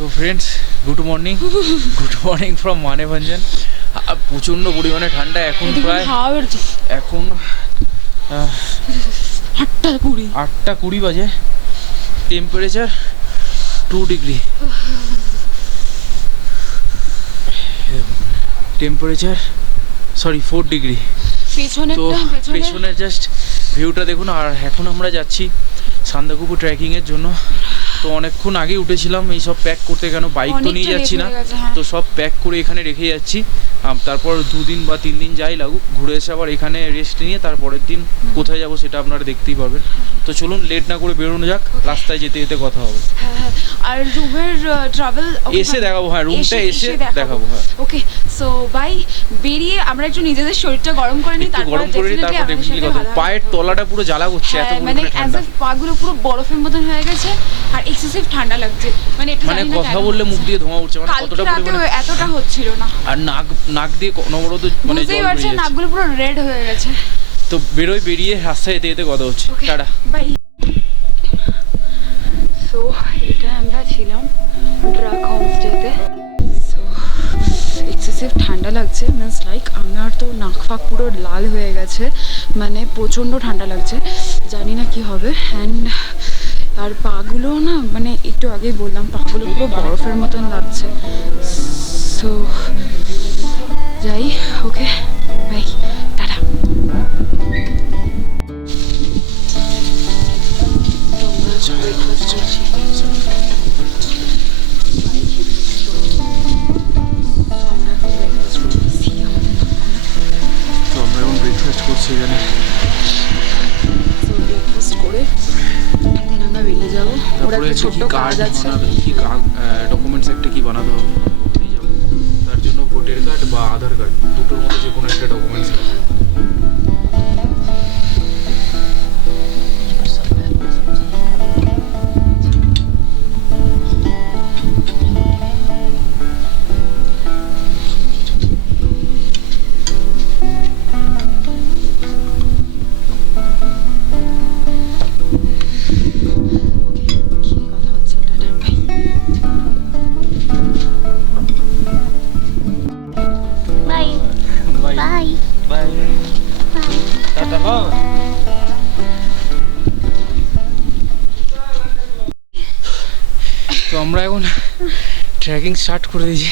তো friends good morning from Manebhanjan. প্রচণ্ড পরিমাণে ঠান্ডা এখন, প্রায় এখন 8:20 বাজে। Temperature 2 degree, temperature 4 degree. তো পেছনের জাস্ট ভিউটা দেখুন। আর এখন আমরা যাচ্ছি সান্দাকফু ট্রেকিংয়ের জন্য। তো অনেকক্ষণ আগে উঠেছিলাম এই সব প্যাক করতে, কেন বাইক তো নিয়ে যাচ্ছি না, তো সব প্যাক করে এখানে রেখে যাচ্ছি। তারপর 2 দিন বা 3 দিন যাই লাগুক, ঘুরে এসে আবার এখানে রেস্ট নিয়ে তারপরের দিন কোথায় যাব সেটা আপনারা দেখতেই পারবেন। তো চলুন লেট না করে বেরোনো যাক, রাস্তায় যেতে যেতে কথা হবে। আর রুমের ট্রাভেল এসে দেখাবো, হ্যাঁ রুমটা এসে দেখাবো। হ্যাঁ ওকে, সো বাই। বেরিয়ে আমরা একটু নিজেদের শরীরটা গরম করে নিই, তারপর ডেফিনেটলি কথা। পায়ের তলাটা পুরো জ্বালা করছে, এত মানে অ্যাজ এ পাগুলো পুরো বরফের মতন হয়ে গেছে আর এক্সেসিভ ঠান্ডা লাগছে। মানে কথা বললে মুখ দিয়ে ধোঁয়া উঠছে, মানে কতটা পরিমাণে এতটা হচ্ছিল না। আর নাক দিয়ে অনবরত মানে জল বেরিয়ে যাচ্ছে, নাকগুলো পুরো রেড হয়ে গেছে। তো বেরিয়ে রাস্তায় যেতে যেতে কথা হচ্ছে। Tata bye. সো এটা আমরা ছিলাম ড্রাক হোমস্টেতে। সো এক্সেসিভ ঠান্ডা লাগছে, মিনস লাইক আমার তো নাক ফাক পুরো লাল হয়ে গেছে, মানে প্রচণ্ড ঠান্ডা লাগছে, জানি না কি হবে। অ্যান্ড আর পাগুলো না, মানে একটু আগেই বললাম পাগুলো পুরো বরফের মতন লাগছে। সো যাই, ওকে বাই, টাটা। ব্রেকফাস্ট করছি এখানে। ব্রেকফাস্ট করে দেন আমরা বেরিয়ে যাবো। ওরা একটা ছোট্ট কাজ আছে, কি ডকুমেন্টস একটা কি বানাতে হবে, নিয়ে যাবো। তার জন্য ভোটার কার্ড বা আধার কার্ড দুটোর মধ্যে যে কোনো একটা ডকুমেন্টস। তো আমরা এখন ট্রেকিং স্টার্ট করে দিয়েছি।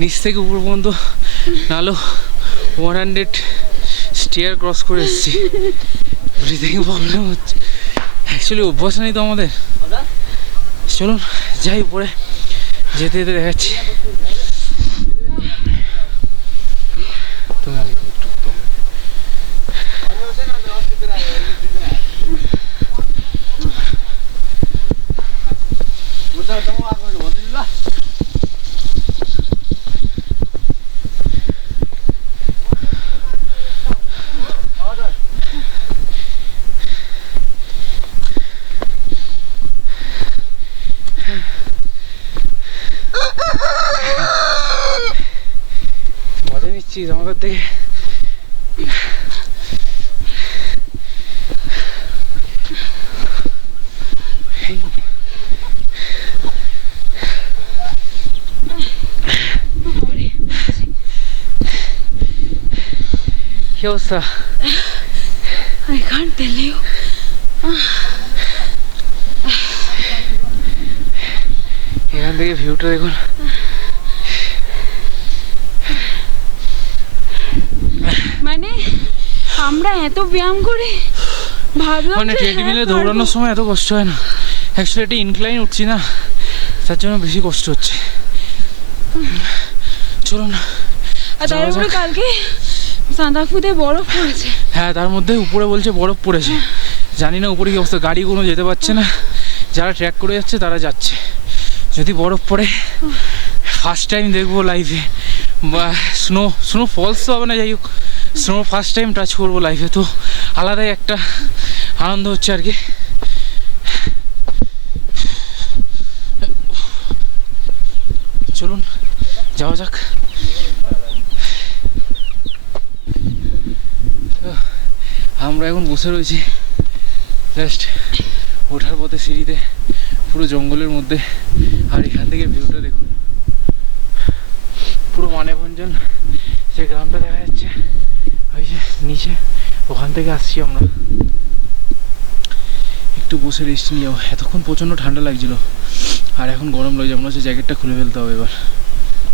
নিচ থেকে উপর পর্যন্ত নালো 100 স্টেয়ার ক্রস করে এসেছি। ব্রিদিং প্রবলেম হচ্ছে, অ্যাকচুয়ালি অভ্যাস নেই তো আমাদের। চলুন যাই উপরে, যেতে যেতে দেখাচ্ছি। মজা নিচ্ছি আমাদের থেকে। কি অবস্থা? I can't tell you. এখান থেকে ভিউটা দেখুন। মানে আমরা এত ব্যায়াম করি, ভাবলাম মানে ট্রেডমিলে দৌড়ানোর সময় এত কষ্ট হয় না। অ্যাকচুয়ালি এটা ইনক্লাইন উঠছি না, তার জন্য বেশি কষ্ট হচ্ছে। চলুন। আর তারপরে কালকে সান্দাকফুতে বরফ পড়েছে। হ্যাঁ, তার মধ্যে উপরে বলছে বরফ পড়েছে। জানি না উপরে কি অবস্থা, গাড়ি কোনো যেতে পারছে না। যারা ট্র্যাক করে যাচ্ছে তারা যাচ্ছে। যদি বরফ পড়ে, ফার্স্ট টাইম দেখবো লাইফে। বা স্নো ফলস তো হবে না, যাই হোক স্নো ফার্স্ট টাইম টাচ করবো লাইফে। তো আলাদাই একটা আনন্দ হচ্ছে আর কি। চলুন যাওয়া যাক। আমরা এখন বসে রয়েছি জাস্ট ওঠার পথে সিঁড়িতে পুরো জঙ্গলের মধ্যে। আর এখান থেকে ভিউটা দেখুন, পুরো মানেভঞ্জন যে গ্রামটা দেখা যাচ্ছে ওই যে নিচে, ওখান থেকে আসছি আমরা। একটু বসে রেস্ট নিয়ে যাবো। এতক্ষণ প্রচণ্ড ঠান্ডা লাগছিল, আর এখন গরম লাগছে। মনে হচ্ছে জ্যাকেটটা খুলে ফেলতে হবে এবার,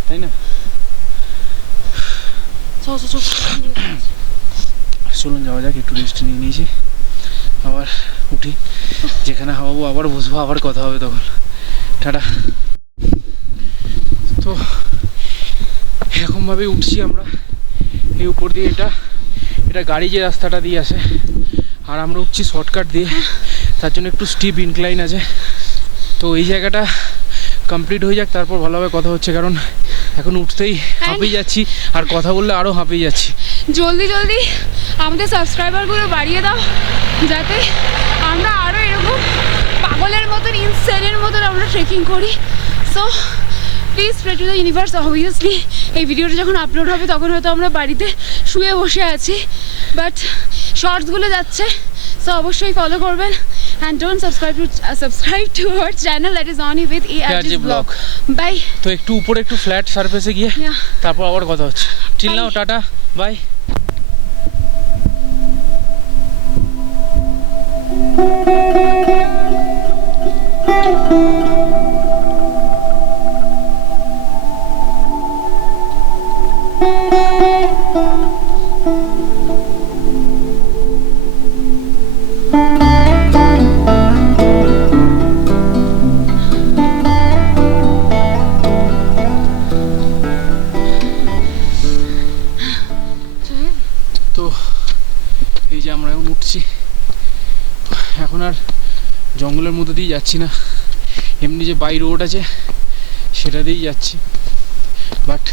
তাই না? চলুন যাওয়া যাক, একটু রেস্ট নিয়ে নিয়েছি, আবার উঠি। যেখানে হাওয়াবো আবার বসবো, আবার কথা হবে তখন। টাটা। তো এরকমভাবেই উঠছি আমরা এই উপর দিয়ে। এটা গাড়ি যে রাস্তাটা দিয়ে আসে, আর আমরা উঠছি শর্টকাট দিয়ে, তার জন্য একটু স্টিপ ইনক্লাইন আছে। তো এই জায়গাটা কমপ্লিট হয়ে যাক, তারপর ভালোভাবে কথা হচ্ছে, কারণ এখন উঠতেই হাঁপিয়ে যাচ্ছি, আর কথা বললে আরও হাঁপিয়ে যাচ্ছি। জলদি জলদি আমাদের সাবস্ক্রাইবারগুলো বাড়িয়ে দাও, যাতে আমরা আরও এরকম পাগলের মতন, ইনসেনের মতন আমরা ট্রেকিং করি। So please pray to the universe. Obviously এই ভিডিওটা যখন আপলোড হবে তখন হয়তো আমরা বাড়িতে শুয়ে বসে আছি, বাট শর্টসগুলো যাচ্ছে, সো অবশ্যই ফলো করবেন। And don't subscribe to our channel, that is only with ARG'S vlog. Bye. তো একটু উপরে একটু ফ্ল্যাট সারফেসে গিয়ে তারপর আবার কথা হচ্ছে। Till now, tata, bye. এই যে আমরা এখন উঠছি, এখন আর জঙ্গলের মধ্যে দিয়ে যাচ্ছি না, এমনি যে বাই রোড আছে সেটা দিয়েই যাচ্ছি, বাট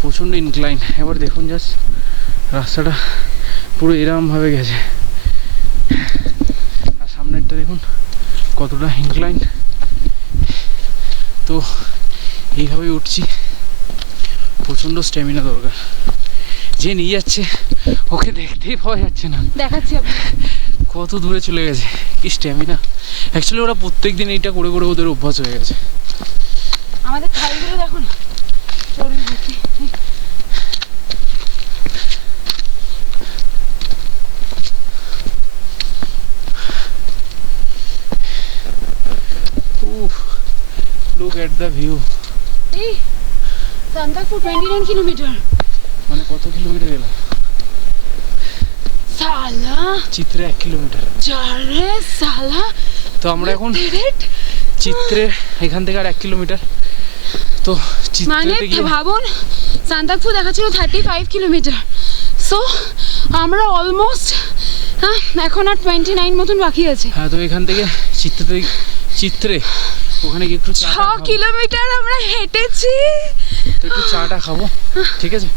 প্রচণ্ড ইনক্লাইন। এবার দেখুন জাস্ট রাস্তাটা পুরো এরমভাবে গেছে, আর সামনেরটা দেখুন কতটা ইনক্লাইন। তো এইভাবেই উঠছি, প্রচণ্ড স্ট্যামিনা দরকার। যে নিয়ে যাচ্ছে ওকে দেখতেই পাওয়া যাচ্ছে না, দেখাচ্ছি কত দূরে চলে গেছে, কি স্ট্যামিনা। অ্যাকচুয়ালি ওরা প্রত্যেক দিন এইটা করে করে ওদের অভ্যাস হয়ে গেছে। আমাদের থাইগুলো দেখুন চর্বি ভর্তি। Look at the view. এই সান্দাকপুর 29 কিলোমিটার, মানে কত কিলোমিটার এলাম? সালা চিত্রে 1 কিলোমিটার। চারে সালা। তো আমরা এখন চিত্রে এখান থেকে আর 1 কিলোমিটার। তো মানে ভাবুন সান্দাকপুর দেখাচ্ছিল 35 কিলোমিটার, সো আমরা অলমোস্ট এখন আর 29 মতন বাকি আছে। হ্যাঁ, তো এখান থেকে চিত্রে ওখানে গিয়ে একটু 6 কিলোমিটার আমরা হেঁটেছি। তো একটু চাটা খাবো, ঠিক আছে?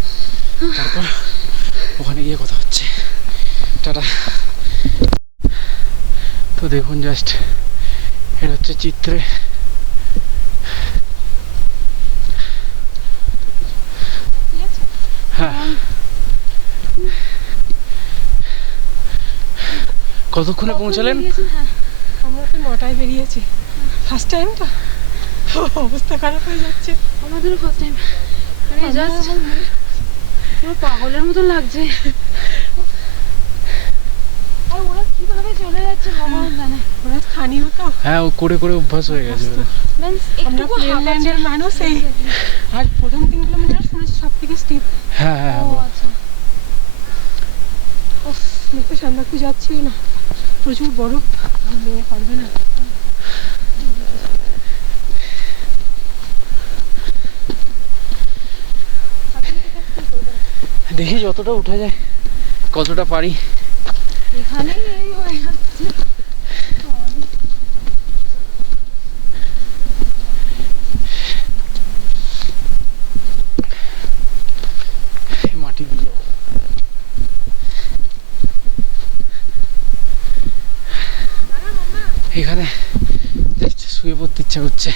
তারপর ওখানে গিয়ে কথা হচ্ছে। টাটা। তো দেখুন জাস্ট এটা হচ্ছে চিত্রে। হ্যাঁ, কতক্ষণে পৌঁছালেন? আমরা তো 9টায় বেরিয়েছি, ফার্স্ট টাইম তো অবস্থা খারাপ হয়ে যাচ্ছে। আমাদেরও ফার্স্ট টাইম, আরে জাস্ট পুরো পাগলের মতন লাগছে। আর ওরা কিভাবে চলে যাচ্ছে ভগবান জানে, ওরা স্থানীয় তো। হ্যাঁ, ও করে করে অভ্যাস হয়ে গেছে। আমরা প্লেনল্যান্ডের মানুষ, এই আর প্রথম 3 কিলোমিটার শুনেছি সব থেকে স্টিপ। হ্যাঁ হ্যাঁ, আচ্ছা। দেখতে সান্দাকপুর যাচ্ছিও না, প্রচুর বরফ, মেয়ে পারবে না। দেখি যতটা উঠা যায়, কতটা পারি। এখানে এই হয়ে যাচ্ছে। মাটি দিয়ে যাবো। এখানে জাস্ট শুয়ে পড়তে ইচ্ছা করছে।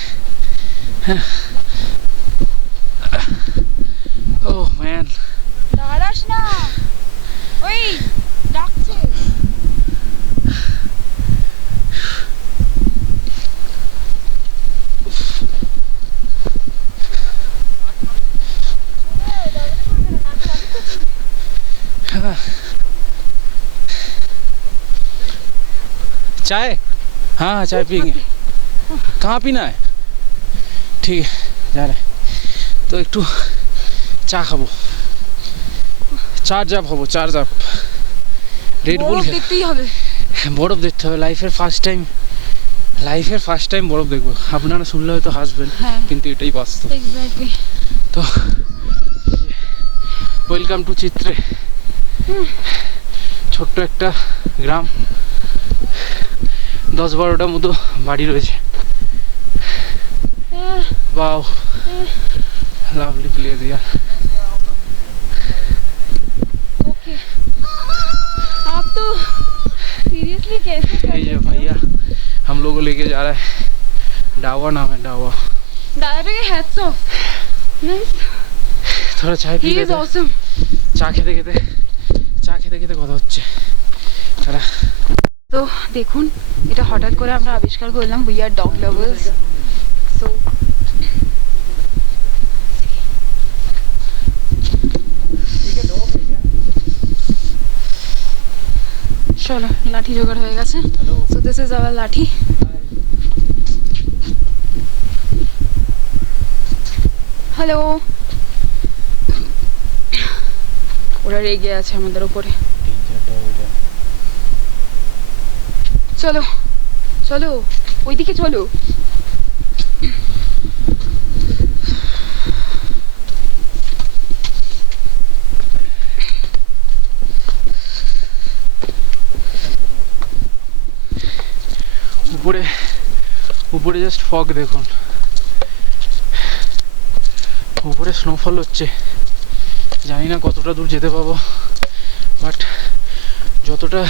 হ্যাঁ, ও ম্যান, দাঁড়াস না, ওই ডাকছে। चाय हाँ चाय पियेंगे कहाँ पीना है ठीक है जा रहे तो একটু চা খাবো চার জাপ হবো চার জাপ রেড বুল দেখতেই হবে বরফ দেখতে হবে লাইফের ফার্স্ট টাইম বরফ দেখবো আপনারা শুনলে হয়তো হাসবেন কিন্তু এটাই বাস্তব এক্স্যাক্টলি তো ওয়েলকাম টু চিত্রে ছোট্ট একটা গ্রাম 10-12টা মতো বাড়ি রয়েছে वाओ लवली प्लेस यार ओके आप तो सीरियसली कैसे कर ये भैया हम लोग को लेके जा रहा है डावा नाम है डावा दादा के हेड्स ऑफ नाइस थोड़ा चाय पी ही इज ऑसम চা খেতে খেতে কথা হচ্ছে চলা তো দেখুন এটা হঠাৎ করে আমরা আবিষ্কার করলাম we are dog lovers so চলো লাঠি জোগাড় হয়ে গেছে সো দিস ইজ আওয়ার লাঠি হ্যালো ওরা রেগে আছে আমাদের উপরে চলো চলো ওইদিকে চলো উপরে জাস্ট ফগ দেখুন উপরে স্নোফল হচ্ছে জানি না কতটা দূর যেতে পাবো বাট যতটা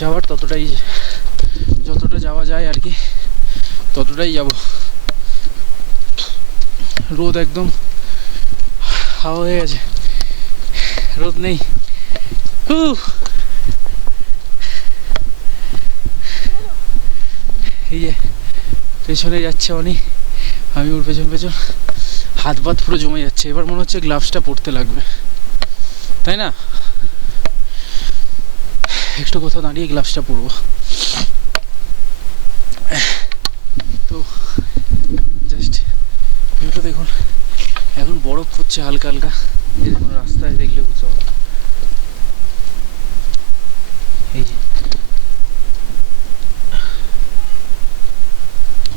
যাওয়ার যতটা যাওয়া যায় আর কি ততটাই যাব রোদ একদম হাওয়া হয়ে গেছে রোদ নেই এই যে পেছনে যাচ্ছে অনি আমি ওর পেছন হাত পুরো জমে যাচ্ছে এবার মনে হচ্ছে গ্লাভসটা পরতে লাগবে তাই না একটু কোথাও দাঁড়িয়ে গ্লাভসটা পরবো তো জাস্ট ভিউটা দেখুন এখন বরফ পড়ছে হালকা হালকা এই দেখুন রাস্তায় দেখলে বুঝতে পারবে এই যে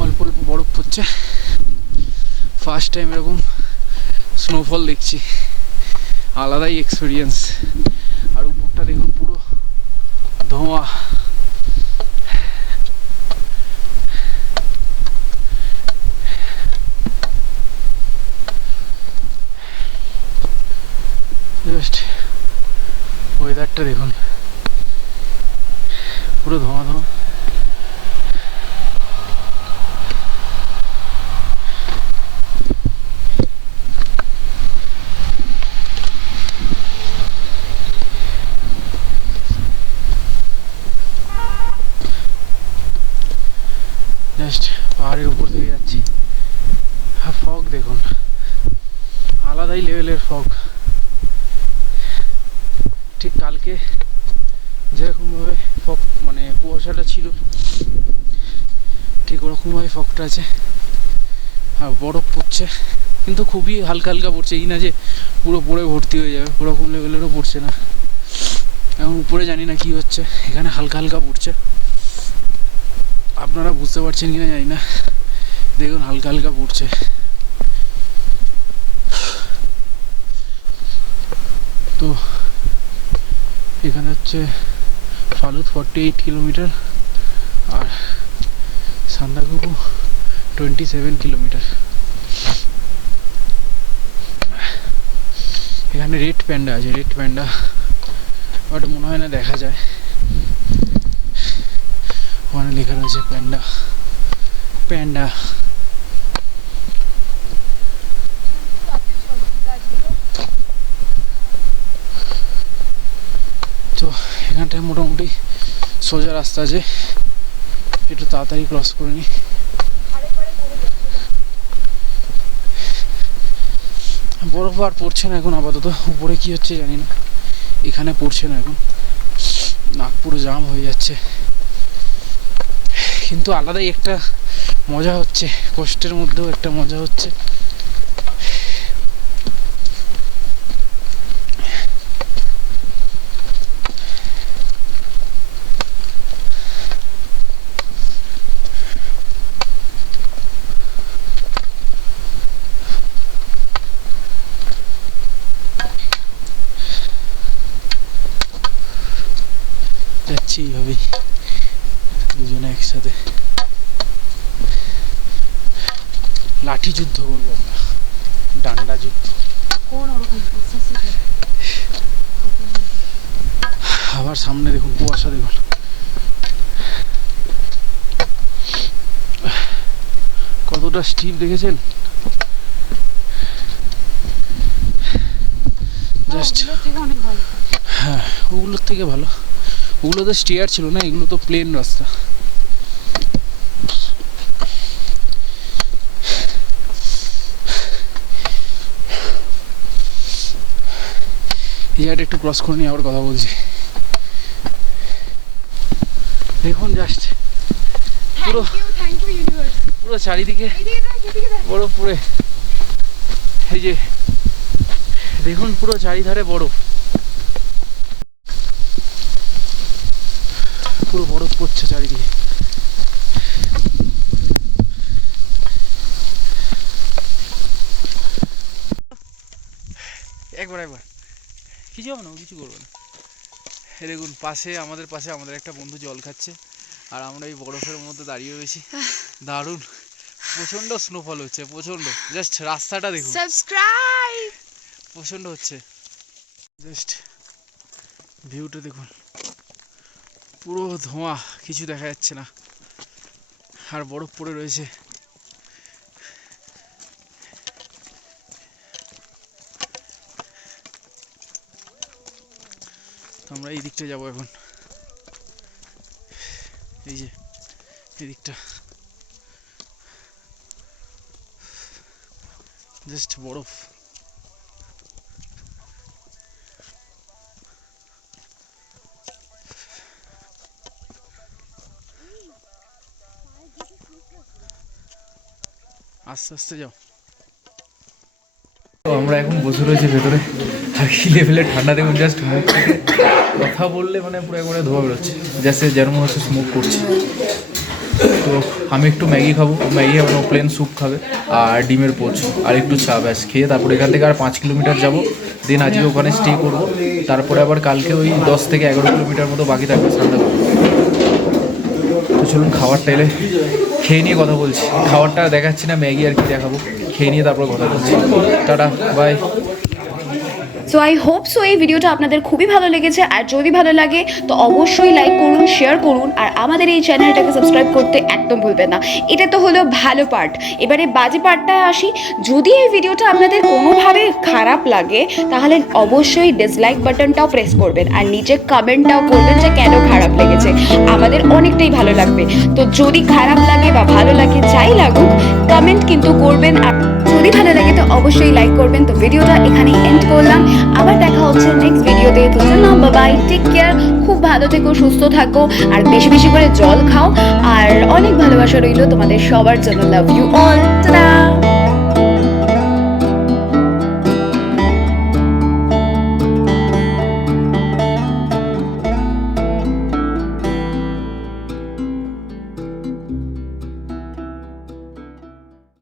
অল্প অল্প বরফ পড়ছে ফার্স্ট টাইম এরকম স্নোফল দেখছি আলাদাই এক্সপিরিয়েন্স আর উপরটা দেখুন পুরো ধোঁয়া জাস্ট ওয়েদারটা দেখুন পুরো ধোঁয়া জাস্ট পাহাড়ের উপর দিয়ে যাচ্ছি আর ফগ দেখুন আলাদাই লেভেলের ফগ ঠিক কালকে যেরকমভাবে ফগ মানে কুয়াশাটা ছিল ঠিক ওরকমভাবে ফগটা আছে আর বরফ পড়ছে কিন্তু খুবই হালকা হালকা পড়ছে এই না যে পুরো পড়ে ভর্তি হয়ে যাবে ওরকম লেভেলেরও পড়ছে না এখন উপরে জানি না কি হচ্ছে এখানে হালকা হালকা পড়ছে আপনারা বুঝতে পারছেন কিনা জানি না দেখুন হালকা হালকা পড়ছে তো এখানে হচ্ছে ফালুত 48 কিলোমিটার আর সান্দাকফু 27 কিলোমিটার এখানে রেড প্যান্ডা আছে রেড প্যান্ডা বাট মনে হয় না দেখা যায় ওখানে লেখা রয়েছে প্যান্ডা প্যান্ডা তো এখানটায় মোটামুটি সোজা রাস্তা আছে একটু তাড়াতাড়ি ক্রস করে নি বরফ আর পড়ছে না এখন আপাতত উপরে কি হচ্ছে জানি না এখানে পড়ছে না এখন নাক পুরো জাম হয়ে যাচ্ছে কিন্তু আলাদাই একটা মজা হচ্ছে, কষ্টের মধ্যেও একটা মজা হচ্ছে। যাচ্ছি এইভাবেই দুজনে একসাথে লাঠি যুদ্ধ করবো আমরা, ডান্ডা যুদ্ধ। আবার সামনে দেখুন কুয়াশা, দেখুন কতটা স্টিপ দেখেছেন। জাস্ট হ্যাঁ, ওগুলোর থেকে ভালো। ওগুলো তো স্টিয়ার ছিল না, এগুলো তো প্লেন রাস্তা। এই জায়গাটা একটু ক্রস করে নিয়ে আবার কথা বলছি। দেখুন জাস্ট পুরো পুরো চারিদিকে বরফ, পুরো এই যে দেখুন পুরো চারিধারে বরফ, পুরো বরফ পড়ছে চারিদিকে। একবার কিছু হবে না, কিছু করবো না। দেখুন আমাদের পাশে আমাদের একটা বন্ধু জল খাচ্ছে, আর আমরা এই বরফের মধ্যে দাঁড়িয়ে রয়েছি। দারুণ, প্রচন্ড স্নোফল হচ্ছে, প্রচন্ড। জাস্ট রাস্তাটা দেখুন, সাবস্ক্রাইব, প্রচন্ড হচ্ছে। জাস্ট ভিউটা দেখুন, পুরো ধোঁয়া, কিছু দেখা যাচ্ছে না, আর বরফ পড়ে রয়েছে। আমরা এই দিকটা যাবো এখন, এই যে এই দিকটা জাস্ট বরফ। আস্তে আস্তে যাও। তো আমরা এখন বসে রয়েছি ভেতরে, আর কি লেভেলের ঠান্ডা দেখুন। জাস্ট মুখ থেকে কথা বললে মানে পুরো একবারে ধোয়া বেরোচ্ছে, জাস্ট যেন মনে হচ্ছে স্মোক করছে। তো আমি একটু ম্যাগি খাবো, ম্যাগি খাবো, প্লেন স্যুপ খাবে, আর ডিমের পোচ, আর একটু চা, ব্যাস খেয়ে তারপরে এখান থেকে আর 5 কিলোমিটার যাবো। দেন আজকে ওখানে স্টে করবো, তারপরে আবার কালকে ওই 10 থেকে 11 কিলোমিটার মতো বাকি থাকবে সান্দাকফু। তো চলুন খাবারটা এলে খেয়ে নিয়ে কথা বলছি। খাবারটা দেখাচ্ছি না, ম্যাগি আর কি দেখাবো, খেয়ে নিয়ে তারপর কথা বলছি। Tata, bye. So I hope so এই ভিডিওটা আপনাদের খুবই ভালো লেগেছে, আর যদি ভালো লাগে তো অবশ্যই লাইক করুন, শেয়ার করুন, আর আমাদের এই চ্যানেলটাকে সাবস্ক্রাইব করতে একদম ভুলবেন না। এটা তো হলো ভালো পার্ট, এবারে বাজে পার্টটায় আসি। যদি এই ভিডিওটা আপনাদের কোনোভাবে খারাপ লাগে তাহলে অবশ্যই ডিসলাইক বাটনটাও প্রেস করবেন, আর নিচে কমেন্টটাও করবেন যে কেন খারাপ লেগেছে, আমাদের অনেকটাই ভালো লাগবে। তো যদি খারাপ লাগে বা ভালো লাগে, যাই লাগুক, কমেন্ট কিন্তু করবেন, আর যদি ভালো লাগে তো অবশ্যই লাইক করবেন। তো ভিডিওটা এখানেই এন্ড করলাম, আবার দেখা হচ্ছে নেক্সট ভিডিওতে। তো চলো, বাই, টেক কেয়ার, খুব ভালো থেকো, সুস্থ থাকো, আর বেশি বেশি করে জল খাও, আর অনেক ভালোবাসা রইলো তোমাদের সবার জন্য। Love you all, tata.